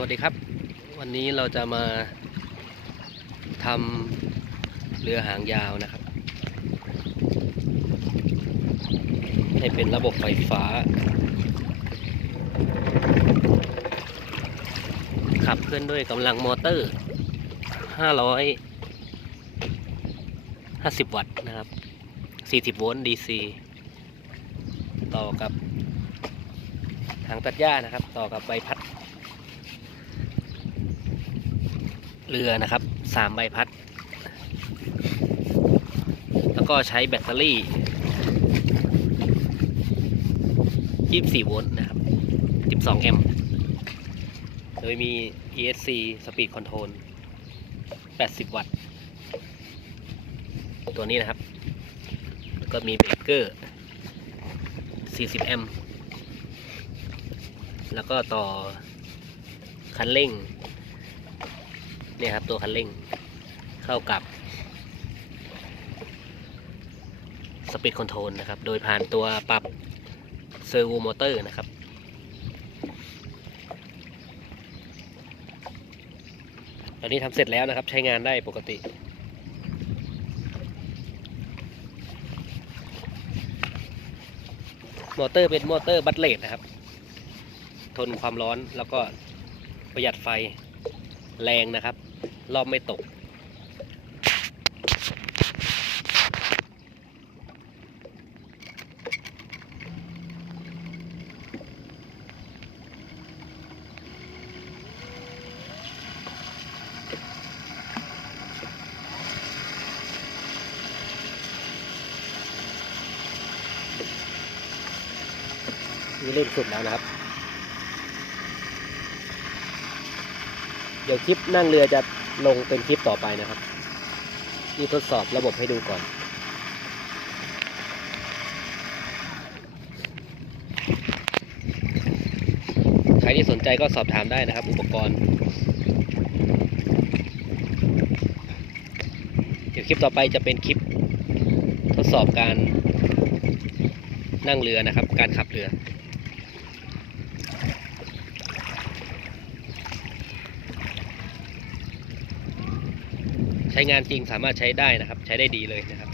วัสดีครับ วันนี้เราจะมาทำเรือหางยาวนะครับ ให้เป็นระบบไฟฟ้า ขับเคลื่อนด้วยกำลังมอเตอร์ 550 วัตต์นะครับ 40 โวลต์ DC ต่อกับถังตัดหญ้านะครับ ต่อกับใบพัด เรือนะครับสามใบพัด แล้วก็ใช้แบตเตอรี่24โวลต์นะครับ12แอมป์โดยมี ESC Speed Control 80 วัตต์ ตัวนี้นะครับแล้วก็มีเบรกเกอร์ 40 แอมป์ แล้วก็ต่อคันเร่ง เนี่ยครับตัวคันเร่งเข้ากับสปีดคอนโทรลนะครับ โดยผ่านตัวปรับเซอร์โวมอเตอร์นะครับตอนนี้ทำเสร็จแล้วนะครับใช้งานได้ปกติ มอเตอร์เป็นมอเตอร์บัตเลตนะครับ ทนความร้อนแล้วก็ประหยัดไฟแรงนะครับ รอบไม่ตก นี่เริ่มสุดแล้วนะครับ เดี๋ยวคลิปนั่งเรือจะ ลงเป็นคลิปต่อไปนะครับนี่ทดสอบระบบให้ดูก่อน ใครที่สนใจก็สอบถามได้นะครับ อุปกรณ์ เดี๋ยวคลิปต่อไปจะเป็นคลิปทดสอบการนั่งเรือนะครับ การขับเรือ ใช้งานจริงสามารถใช้ได้นะครับ ใช้ได้ดีเลยนะครับ